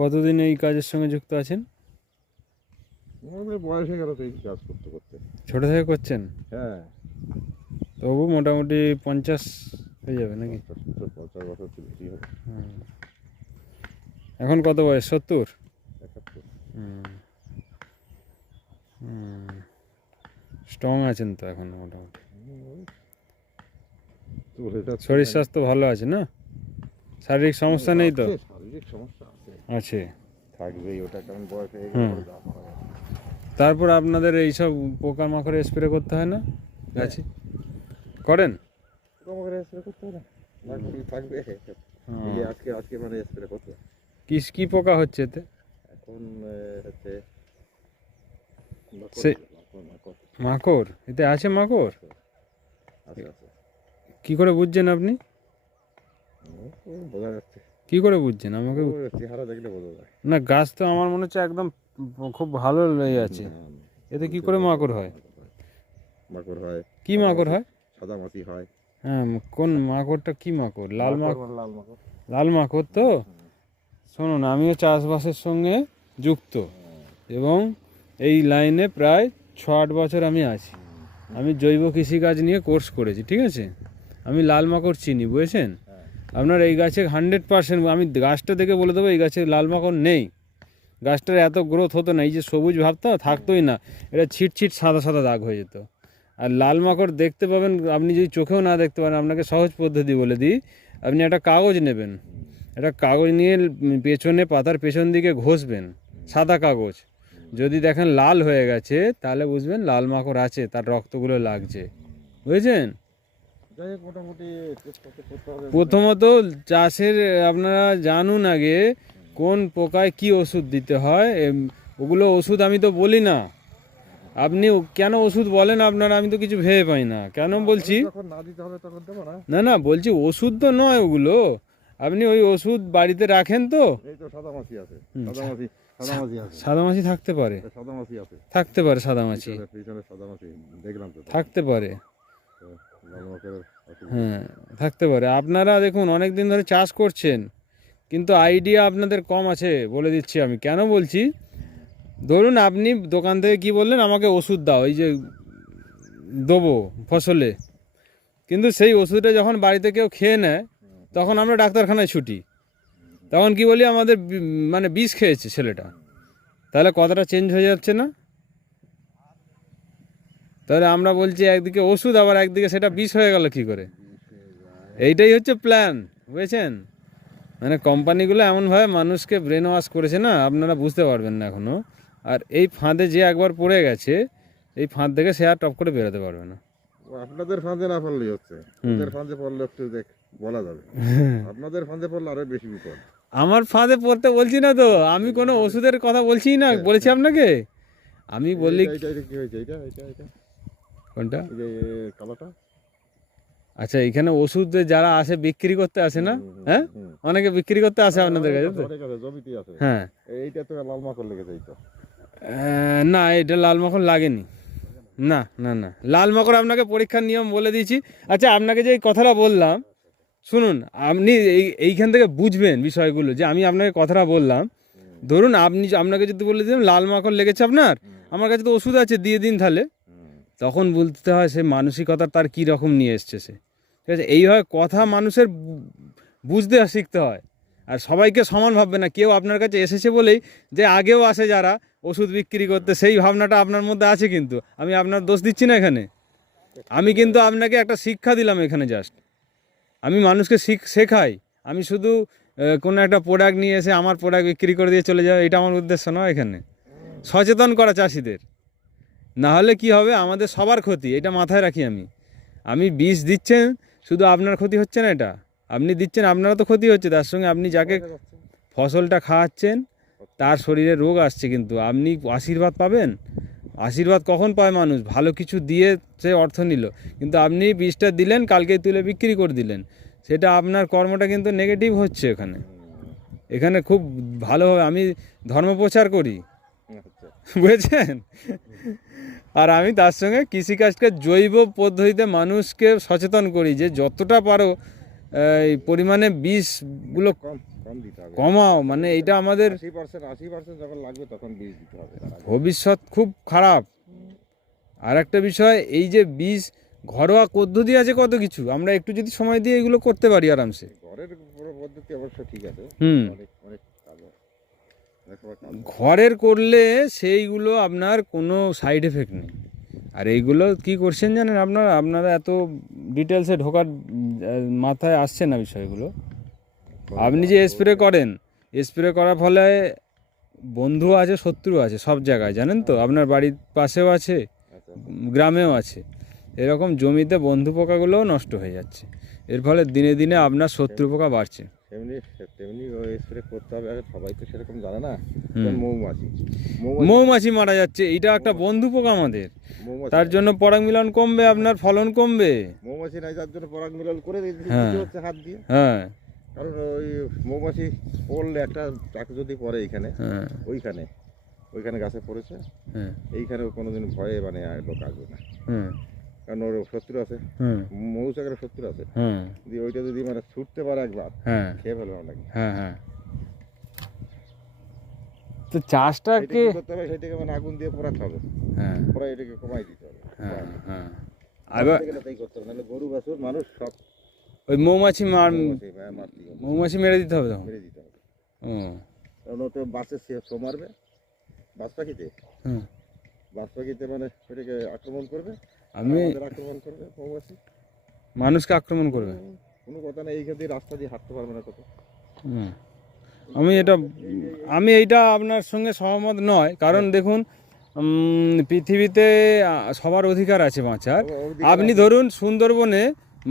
কতদিন এই কাজের সঙ্গে যুক্ত আছেন? আমাদের বয়স হয়ে গেল তো এই কাজ করতে করতে। ছোট থেকে করছেন? হ্যাঁ, তবু মোটামুটি 50 হয়ে যাবে নাকি? 50 বছর তো বেশি হবে। হুম। এখন কত বয়স? 70? 71। স্ট্রং আছেন তো এখন মোটামুটি? চলে যাচ্ছে। শরীর স্বাস্থ্য ভালো আছে না? শারীরিক সমস্যা নেই তো? শারীরিক সমস্যা আছে, আছে। থাকবেই, ওটা কারণ বয়স হয়ে হুম। গেলে যা করা যাবে। তারপর আপনাদের এইসব পোকামাকড় স্প্রে করতে হয় না গাছে? করেন? পোকামাকড় স্প্রে করতে হবে না, থাকবে। এই যে আজকে মানে স্প্রে করতে হবে। কি পোকা হচ্ছে এতে? এখন হচ্ছে সে- মাকড়? এতে আছে মাকড়? আছে আছে, কি করে বুঝছেন আপনি? বোঝা যাচ্ছে, কি করে বুঝছেন আমাকে? চেহারা দেখলে বোঝা যায়। না, গাছ তো আমার মনে হচ্ছে একদম খুব ভালো লেগে আছে। এতে কি করে মাকড় হয়? মাকড় হয়, কি মাকড় হয়? সাদা মাছি হয়। হ্যাঁ, কোন মাকড়টা? কি মাকড়? লাল মাকড়? লাল মাকড়। লাল মাকড় তো? শুনুন, আমিও চাষবাসের সঙ্গে যুক্ত এবং এই লাইনে প্রায় 6-8 বছর আমি আছি। আমি জৈব কৃষিকাজ নিয়ে কোর্স করেছি, ঠিক আছে? আমি লাল মাকড় চিনি, বুঝেছেন? আপনার এই গাছে 100%, আমি গাছটা দেখে বলে দেবো এই গাছে লাল মাকড় নেই। গাছটার এত গ্রোথ হতো না, এই যে সবুজ ভাবতো থাকতোই না, এটা ছিট সাদা সাদা দাগ হয়ে যেত। আর লাল মাকড় দেখতে পাবেন আপনি যদি চোখেও না দেখতে পারেন, আপনাকে সহজ পদ্ধতি বলে দিই। আপনি একটা কাগজ নেবেন, একটা কাগজ নিয়ে পেছনে পাতার পেছন দিকে ঘষবেন, সাদা কাগজ। যদি দেখেন লাল হয়ে গেছে তাহলে বুঝবেন লাল মাকড় আছে, তার রক্তগুলো লাগছে, বুঝেছেন? যাই হোক, মোটামুটি চেষ্টা তো করতে হবে। প্রথমত চাষের আপনারা জানুন আগে কোন পোকায় কি ওষুধ দিতে হয়। ওগুলো ওষুধ আমি তো বলি না, আপনি কেন ওষুধ বলেন আপনারা, আমি তো কিছু ভেবে পাই না কেন বলছি। যখন না দিতে হবে তখন দেবো না। না না, বলছি ওষুধ তো নয় ওগুলো, আপনি ওই ওষুধ বাড়িতে রাখেন তো? এই তো সাদা মাছি আছে, সাদা মাছি, সাদা মাছি আছে, সাদা মাছি থাকতে পারে, সাদা মাছি আছে, থাকতে পারে সাদা মাছি, পিছনে সাদা মাছি দেখলাম তো। থাকতে পারে, তো লাল মাকড়ের অসুবিধা। হ্যাঁ থাকতে পারে। আপনারা দেখুন অনেক দিন ধরে চাষ করছেন, কিন্তু আইডিয়া আপনাদের কম আছে, বলে দিচ্ছি আমি কেন বলছি। ধরুন আপনি দোকান থেকে কি বললেন, আমাকে ওষুধ দাও এই যে দেবো ফসলে, কিন্তু সেই ওষুধটা যখন বাড়িতে কেউ খেয়ে নেয় তখন আমরা ডাক্তারখানায় ছুটি, তখন কি বলি আমাদের মানে বিষ খেয়েছে ছেলেটা। তাহলে কথাটা চেঞ্জ হয়ে যাচ্ছে না? তাহলে আমরা বলছি একদিকে ওষুধ, আবার একদিকে সেটা বিষ হয়ে গেল কি করে? এইটাই হচ্ছে প্ল্যান, বুঝেছেন? মানে কোম্পানিগুলো এমনভাবে মানুষকে ব্রেন ওয়াশ করেছে না, আপনারা বুঝতে পারবেন না এখনও। আর এই ফাঁদে যে একবার পড়ে গেছে, এই ফাঁদ থেকে সে আর টপ করে বেরোতে পারবে না। আপনাদের ফাঁদে না পড়লেই হচ্ছে, ওদের ফাঁদে পড়লে একটু বলা যাবে, আপনাদের ফাঁদে পড়লে আরো বেশি বিপদ। আমার ফাঁদে পড়তে বলছি না তো, আমি কোনো ওষুধের কথা বলছি না, বলেছি আপনাকে। আমি বললি এটা কি হয়েছে, এটা এটা এটা কোনটা? এই যে কালাটা। আচ্ছা, এখানে ওষুধ যারা আসে বিক্রি করতে আসে না, হ্যাঁ অনেকে বিক্রি করতে আসে আপনাদের কাছে তো? জমিতে আছে, হ্যাঁ। এইটা তো লাল মাকড় লেগেছে এই তো। না, এটা লাল মাখন লাগেনি। না না না, লাল মাকড় আপনাকে পরীক্ষার নিয়ম বলে দিয়েছি। আচ্ছা, আপনাকে যে এই কথাটা বললাম শুনুন, আপনি এইখান থেকে বুঝবেন বিষয়গুলো, যে আমি আপনাকে কথাটা বললাম। ধরুন আপনাকে যদি বলে দিলাম লাল মাকড় লেগেছে আপনার, আমার কাছে তো ওষুধ আছে, দিয়ে দিন তাহলে। তখন বলতে হয় সে মানসিকতা তার কী রকম নিয়ে এসছে সে, ঠিক আছে? এইভাবে কথা মানুষের বুঝতে শিখতে হয়। আর সবাইকে সমান ভাববে না, কেউ আপনার কাছে এসেছে বলেই যে আগেও আসে যারা ওষুধ বিক্রি করতে, সেই ভাবনাটা আপনার মধ্যে আছে, কিন্তু আমি আপনার দোষ দিচ্ছি না এখানে। আমি কিন্তু আপনাকে একটা শিক্ষা দিলাম এখানে, জাস্ট আমি মানুষকে শেখাই। আমি শুধু কোনো একটা প্রোডাক্ট নিয়ে এসে আমার প্রোডাক্ট বিক্রি করে দিয়ে চলে যাবে, এটা আমার উদ্দেশ্য নয়। এখানে সচেতন করা চাষিদের, না হলে কি হবে, আমাদের সবার ক্ষতি, এটা মাথায় রাখি আমি বিষ দিচ্ছেন, শুধু আপনার ক্ষতি হচ্ছে না, এটা আপনি দিচ্ছেন, আপনারা তো ক্ষতি হচ্ছে, তার সঙ্গে আপনি যাকে ফসলটা খাওয়াচ্ছেন তার শরীরে রোগ আসছে, কিন্তু আপনি আশীর্বাদ পাবেন। আশীর্বাদ কখন পায় মানুষ? ভালো কিছু দিয়ে সে অর্থ নিল, কিন্তু আপনি বীজটা দিলেন, কালকেই তুলে বিক্রি করে দিলেন, সেটা আপনার কর্মটা কিন্তু নেগেটিভ হচ্ছে। এখানে খুব ভালোভাবে আমি ধর্ম প্রচার করি, বুঝেছেন? আর আমি তার সঙ্গে কৃষিকাজকে জৈব পদ্ধতিতে মানুষকে সচেতন করি, যে যতটা পারো এই পরিমাণে বিষগুলো কম দিতে হবে। কমাও, মানে এটা আমাদের 80% যখন লাগবে তখন বীজ দিতে হবে তার আগে। ভবিষ্যৎ খুব খারাপ। আর একটা বিষয়, এই যে বীজ ঘরোয়া পদ্ধতি আছে কত কিছু, আমরা একটু যদি সময় দিয়ে এগুলো করতে পারি আরামসে। ঘরের পুরো পদ্ধতি অবশ্য ঠিক আছে, হুম। অনেক অনেক কাজ হয়, অনেক সময় কাজ হয়। ঘরের করলে সেইগুলো আপনার কোনো সাইড এফেক্ট নেই। আর এইগুলো কি করছেন জানেন, আপনারা এত ডিটেলসে ঢোকার মাথায় আসছে না বিষয়গুলো। আপনি যে স্প্রে করেন, স্প্রে করার ফলে বন্ধু আছে শত্রু আছে সব জায়গায়, জানেন তো, আপনার বাড়ির পাশেও আছে, আচ্ছা, গ্রামেও আছে। এরকম জমিতে বন্ধু পোকাগুলোও নষ্ট হয়ে যাচ্ছে। এর ফলে দিনে দিনে আপনার শত্রু পোকা বাড়ছে। তেমনি ওই স্প্রে করতে হবে, আর সবাই তো সেরকম জানে না। হুম। যেমন মৌমাছি মৌমাছি মারা যাচ্ছে, এইটা একটা বন্ধু পোকা আমাদের, মৌমাছি তার জন্য পরাগ মিলন কমবে, আপনার ফলন কমবে। মৌমাছি নাই, যার জন্য পরাগ মিলন করে হ্যাঁ। দিতে হচ্ছে হাত দিয়ে। হ্যাঁ। কারণ ওই মৌমাছি পড়লে একটা চাক যদি পড়ে এইখানে, হ্যাঁ। ওইখানে গাছে পড়েছে, হ্যাঁ। এইখানে কোনোদিন ভয়ে মানে লোক আসবে না, হুম। কারণ ওর শত্রু আছে, হুম। মৌচাকের শত্রু আছে। হুম। দিয়ে ওইটা যদি মানে ছুটতে পারে একবার, হ্যাঁ। খেয়ে ফেলবে নাকি। হ্যাঁ। হ্যাঁ। তো সেটা চাষটাকে, কি করতে হবে, সেটাকে মানে আগুন দিয়ে পোড়াতে হবে, হ্যাঁ। পোড়া এটাকে কমাই দিতে হবে। হ্যাঁ। হ্যাঁ। আবার আবার তাই করতে হবে, নাহলে গরু বাছুর মানুষ সব ওই মৌমাছি মৌমাছি মারতে হবে, মৌমাছি মেরে দিতে হবে তখন। মেরে দিতে হবে। ও। কারণ ওতে বাসে সে মারবে, বাজ পাখিতে হুম। মানে সেটাকে আক্রমণ করবে, আমি আমাদের আক্রমণ করবে মৌমাছি, মানুষকে আক্রমণ করবে। কোনো কথা নেই, এইখান দিয়ে রাস্তা দিয়ে হাঁটতে পারবে না কত। হুম। আমি এইটা আপনার সঙ্গে সহমত নয়, কারণ দেখুন, পৃথিবীতে সবার অধিকার আছে বাঁচার। আপনি ধরুন সুন্দরবনে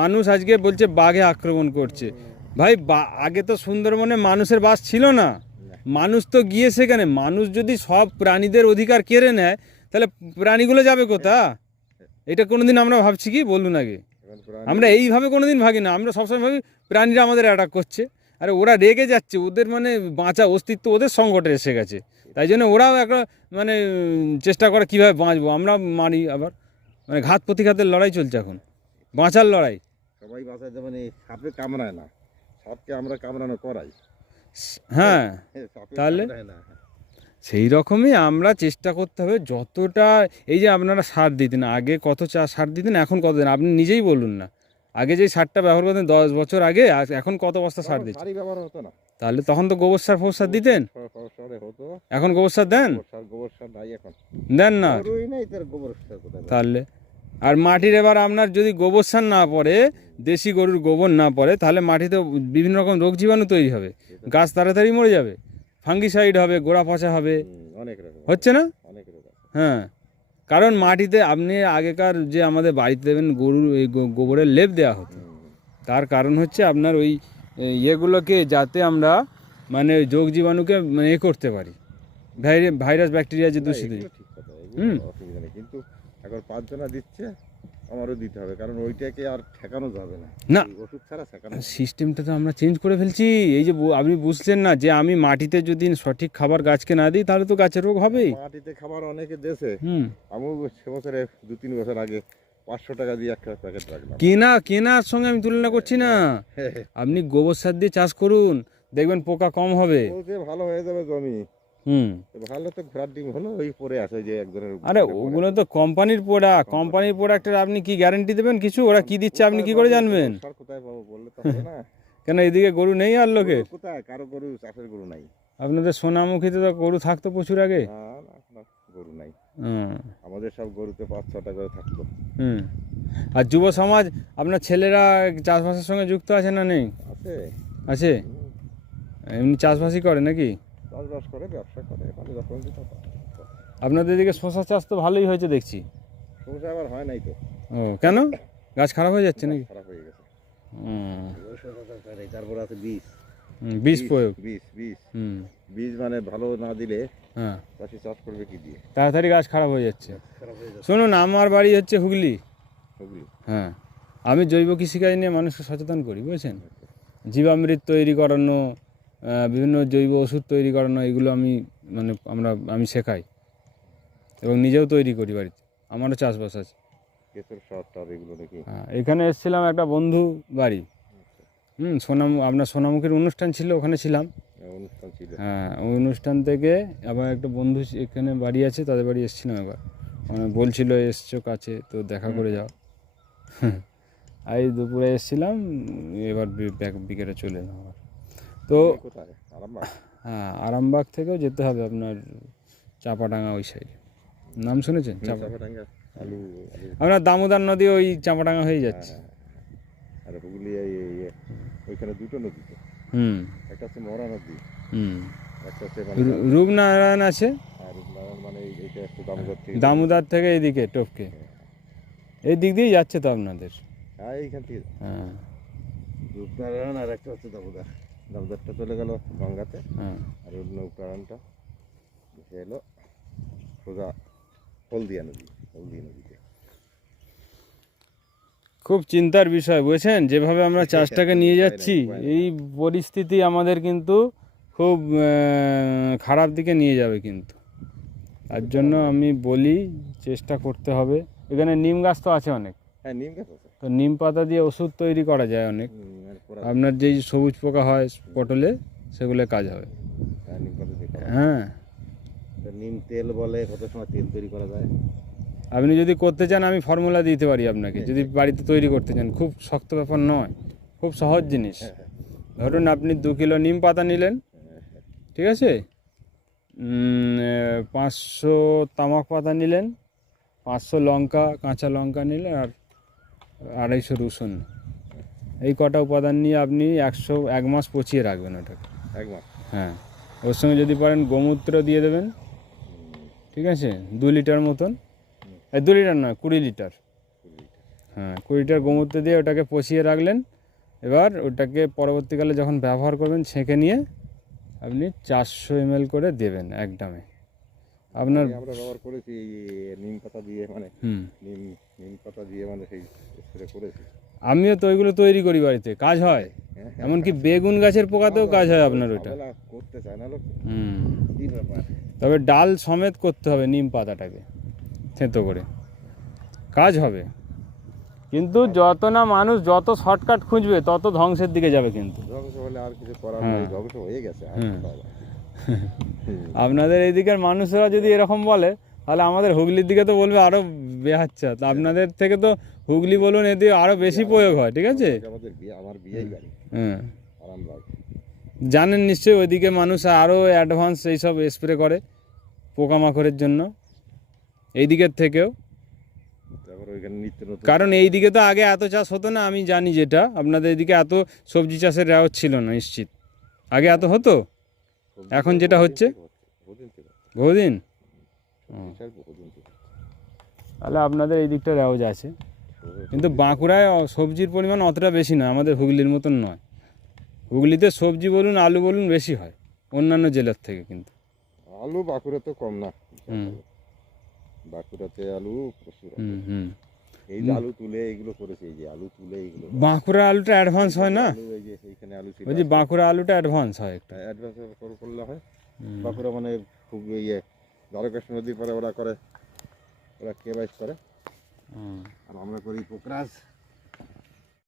মানুষ আজকে বলছে বাঘে আক্রমণ করছে, ভাই আগে তো সুন্দরবনে মানুষের বাস ছিল না, মানুষ তো গিয়ে সেখানে, মানুষ যদি সব প্রাণীদের অধিকার কেড়ে নেয় তাহলে প্রাণীগুলো যাবে কোথা? এটা কোনোদিন আমরা ভাবছি কি, বলুন আগে। এখন প্রাণী আমরা এইভাবে কোনোদিন ভাবি না, আমরা সবসময় ভাবি প্রাণীরা আমাদের অ্যাটাক করছে, আরে ওরা রেগে যাচ্ছে, ওদের মানে বাঁচা অস্তিত্ব ওদের সংকটে এসে গেছে, তাই জন্য ওরাও একটা মানে চেষ্টা করে কীভাবে বাঁচবো, আমরা মারি আবার, মানে ঘাত প্রতিঘাতের লড়াই চলছে এখন, বাঁচার লড়াই। সবাই বাসায় যেমন এই সাপে কামড়ায় না, সাপকে আমরা কামড়ানো করাই। হ্যাঁ, সাপে তাহলে? কামড়ায় না। সেই রকমই আমরা চেষ্টা করতে হবে যতটা। এই যে আপনারা সার দিতেন আগে, কত সার দিতেন, এখন কত দেন আপনি নিজেই বলুন না। আগে যে সারটা ব্যবহার করতেন 10 বছর আগে, আর এখন কত বস্তা সার তখন দিচ্ছেন? সারই ব্যবহার হতো না, তাহলে তখন তো গোবর সার ফোবর সার দিতেন, শহরে হতো। এখন গোবর সার দেন? গোবর সার নাই এখন, দেন না। গরুই নাই, তার গোবর সার কোথায় পাবে? তাহলে আর মাটির এবার আপনার যদি গোবর সার না পড়ে, দেশি গরুর গোবর না পড়ে, তাহলে মাটিতে বিভিন্ন রকম রোগ জীবাণু তৈরি হবে, গাছ তাড়াতাড়ি মরে যাবে, ফাঙ্গিসাইড হবে, গোড়া পচা হবে, অনেক রকম হচ্ছে না? অনেক রকম। হ্যাঁ, কারণ মাটিতে আপনি আগেকার যে আমাদের বাড়িতে দেবেন গরুর এই গোবরের লেপ দেওয়া হতো, তার কারণ হচ্ছে আপনার ওই ইয়েগুলোকে যাতে আমরা মানে যোগ জীবাণুকে মানে এ করতে পারি, ভাইরাস ব্যাকটেরিয়া যে দূষিত। এগুলো ঠিক কথা, এগুলো অসুবিধা নেই, কিন্তু এখন 5 জনা দিচ্ছে, আমারও দিতে হবে, কারণ ওইটাকে আর ঠেকানো যাবে না, না, এই ওষুধ ছাড়া ঠেকানো সিস্টেমটা তো আমরা চেঞ্জ করে ফেলছি। এই যে আপনি বুঝছেন না যে আমি মাটিতে যদি সঠিক খাবার গাছকে না দিই তাহলে তো গাছের রোগ হবেই। মাটিতে খাবার অনেকে দেশে, হুম। আমিও সে বছরে 2-3 বছর আগে 500 টাকা দিয়ে একটা প্যাকেট রাখলাম। কেনার সঙ্গে আমি তুলনা করছি না, আপনি গোবর সার দিয়ে চাষ করুন, দেখবেন পোকা কম হবে। বলছে ভালো হয়ে যাবে জমি, হুম। ভালো তো ঘোড়ার ডিম হলো, ওই পরে আছে যে একজনের আরে ওগুলো তো কোম্পানির প্রোডাক্টের আপনি কি গ্যারান্টি দেবেন কিছু? ওরা কি দিচ্ছে আপনি কি করে জানবেন? সার কোথায় পাবো বললে তো হবে না। কেন এদিকে গরু নেই আর লোকের? গরু কোথায়, কারো গরু, চাষের গরু নাই। আপনাদের সোনামুখীতে তো গরু থাকতো প্রচুর আগে। না না, না, গরু নাই, হুম। আমাদের সব গরুতে 5-6টা করে থাকতো। হুম। আর যুব সমাজ আপনার ছেলেরা চাষবাসের সঙ্গে যুক্ত আছে না নেই? আছে, আছে, এমনি চাষবাসই করে নাকি? চাষবাস করে, ব্যবসা করে, মানে যখন যেটা পায়। আপনাদের এদিকে শশা চাষ তো ভালোই হয়েছে দেখছি। সমস্যা আবার হয় নাই তো, ও, কেন? গাছ খারাপ হয়ে যাচ্ছে নাকি? খারাপ হয়ে গেছে। হুম। তারপর আছে বীজ, বীজ প্রয়োগ। বীজ হুম। বীজ মানে ভালো না দিলে হ্যাঁ, চাষি চাষ করবে কি দিয়ে? তাড়াতাড়ি গাছ খারাপ হয়ে যাচ্ছে। খারাপ হয়ে যাচ্ছে শুনুন, আমার বাড়ি হচ্ছে হুগলি। ওগুলি। হ্যাঁ, আমি জৈব কৃষিকাজ নিয়ে মানুষকে সচেতন করি, বুঝেছেন? জীবামৃত তৈরি করানো, বিভিন্ন জৈব ওষুধ তৈরি করানো, এগুলো আমি মানে আমি শেখাই এবং নিজেও তৈরি করি বাড়িতে, আমারও চাষবাস আছে। কেঁচোর সার টার এগুলো নাকি? হ্যাঁ, এখানে এসেছিলাম একটা বন্ধু বাড়ি, আপনার সোনামুখীর অনুষ্ঠান ছিল, ওখানে ছিলাম। অনুষ্ঠান ছিল। হ্যাঁ, ওই অনুষ্ঠান থেকে আবার একটা বন্ধু এখানে বাড়ি আছে, তাদের বাড়ি এসেছিলাম একবার, মানে বলছিল এসছো কাছে তো দেখা করে যাও। এই দুপুরে এসেছিলাম, এবার বিকেলে চলে এলাম আবার। তো কোথায়? আরামবাগ? হ্যাঁ, আরামবাগ থেকেও যেতে হবে আপনার চাপাডাঙ্গা ওই সাইডে, নাম শুনেছেন? চাপাডাঙ্গা আলু আলু আপনার দামোদর নদী ওই চাপাডাঙ্গা হয়ে যাচ্ছে। আর হুগলি ওইখানে দুটো নদী তো, হুম একটা হচ্ছে মরা নদী, হুম। একটা হচ্ছে রূপনারায়ণ আছে, আর মানে এইটা একটু দামোদর থেকে। দামোদর থেকে এইদিকে টপকে এই দিক দিয়েই যাচ্ছে তো আপনাদের। হ্যাঁ, এইখান থেকে হ্যাঁ রূপনারায়ণ, আর একটা হচ্ছে দামোদর। দামোদরটা চলে গেল গঙ্গাতে, হ্যাঁ। আর অন্য রূপনারায়ণটা ভেসে এলো সোজা হলদিয়া নদীতে। খুব চিন্তার বিষয়, বুঝেছেন, যেভাবে আমরা চাষটাকে নিয়ে যাচ্ছি, এই পরিস্থিতি আমাদের কিন্তু খুব খারাপ দিকে নিয়ে যাবে কিন্তু। তার জন্য আমি বলি চেষ্টা করতে হবে। এখানে নিম গাছ তো আছে অনেক, হ্যাঁ, নিম গাছ আছে। তো নিম পাতা দিয়ে ওষুধ তৈরি করা যায় অনেক। আর আপনার যেই সবুজ পোকা হয় পটলে, সেগুলো কাজ হবে। হ্যাঁ, নিম পাতা দিয়ে করা। হ্যাঁ, তা নিম তেল বলে, কত সময় তেল তৈরি করা যায়। আপনি যদি করতে চান আমি ফর্মুলা দিতে পারি আপনাকে, যদি বাড়িতে তৈরি করতে চান। খুব শক্ত ব্যাপার নয়, খুব সহজ জিনিস। ধরুন আপনি 2 কিলো নিম পাতা নিলেন, ঠিক আছে, 500 তামাক পাতা নিলেন, 500 লঙ্কা, কাঁচা লঙ্কা নিলেন, আর 250 রসুন। এই কটা উপাদান নিয়ে আপনি 1 মাস পচিয়ে রাখবেন ওটাকে। 1 মাস? হ্যাঁ, ওর সঙ্গে যদি পারেন গোমূত্র দিয়ে দেবেন, ঠিক আছে, 2 লিটার মতন, 2 লিটার নয়, 20 লিটার। হ্যাঁ, 20 লিটার গোমূত্র দিয়ে ওটাকে পচিয়ে রাখলেন। এবার ওটাকে পরবর্তীকালে যখন ব্যবহার করবেন, ছেঁকে নিয়ে আপনি 400 ml করে দেবেন এক ডামে। আপনার আমরা ব্যবহার করেছি এই নিম পাতা দিয়ে, মানে নিম পাতা দিয়ে, মানে সেই স্প্রে করেছি। আমিও তো ওইগুলো তৈরি করি বাড়িতে, কাজ হয়। এমনকি বেগুন গাছের পোকাতেও কাজ হয় আপনার ওটা। করতে চায় না লোক। কি ব্যাপার, তবে ডাল সমেত করতে হবে নিম পাতাটাকে থেঁতো করে, কাজ হবে। কিন্তু যত না মানুষ যত শর্টকাট খুঁজবে, তত ধ্বংসের দিকে যাবে কিন্তু। ধ্বংস হলে আর কিছু করার নেই, ধ্বংস হয়ে গেছে। আপনাদের এই দিকের মানুষরা যদি এরকম বলে, তাহলে আমাদের হুগলির দিকে তো বলবে আরো বেহাচ্ছা। তো আপনাদের থেকে তো হুগলি বলুন, এদিকে আরো বেশি প্রয়োগ হয়, ঠিক আছে। আমার বিয়েই বাড়ি আরামবাগ, জানেন নিশ্চয়ই, ওইদিকে মানুষ আরো অ্যাডভান্স এইসব স্প্রে করে পোকামাকড়ের জন্য এই দিকের থেকেও। কারণ এই দিকে তো আগে এত চাষ হতো না, আমি জানি, যেটা আপনাদের এদিকে এত সবজি চাষের রেওয়াজ ছিল না নিশ্চিত। আগে এত হতো, এখন যেটা হচ্ছে বহুদিন। তাহলে আপনাদের এই দিকটা রেওয়াজ আছে, কিন্তু বাঁকুড়ায় সবজির পরিমাণ অতটা বেশি নয়, আমাদের হুগলির মতন নয়। হুগলিতে সবজি বলুন, আলু বলুন বেশি হয় অন্যান্য জেলার থেকে, কিন্তু আলু বাঁকুড়াতে কম না। বাঁকুড়াতে আলু প্রচুর। এই যে আলু তুলে এগুলো করেছে, এই যে আলু তুলে এগুলো, বাঁকুড়া আলুটা অ্যাডভান্স হয় না। এই যে এইখানে আলু ছিল, ওই যে বাঁকুড়া আলুটা অ্যাডভান্স হয়, একটা অ্যাডভান্স করলে হয়। বাঁকুড়া মানে খুব দ্বারকেশ্বর নদীর পরে ওরা করে, ওরা কেবাইশ করে, আর আমরা করি পোকরাজ।